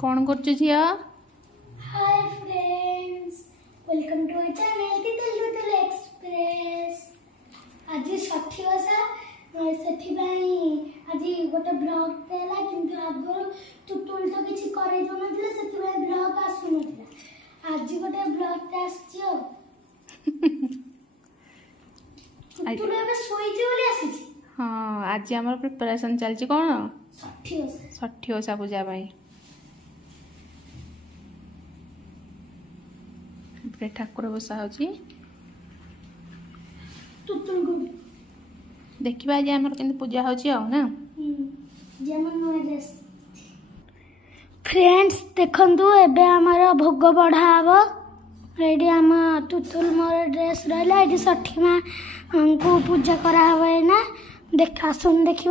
कौन करछु झिया? Hi friends, welcome to our channel Titul Express. आज षठी ओषा सेठी आज गोटे ब्लॉग देला किंतु आगरो तुतुल तो किछि करे जो नथिले सेठी ब्लॉग आसु नथिला। आज गोटे ब्लॉग ते आछियो तुतुल एबे सोइछि बोली आसीछि। हां, आज हमर प्रिपरेशन चलछि कोन षठी ओषा पूजा भाई। ठाकुर बसा होची तुतुल गुड देखिबा जे हमर केन पूजा होची आ ना जेमन नो ड्रेस। फ्रेंड्स देखंतु एबे हमर भोग बढ़ा हबो। रेडी हम तुतुल मोर ड्रेस रहला एडी षठी मां को पूजा करा हबे ना। देखा सुन देखिबा।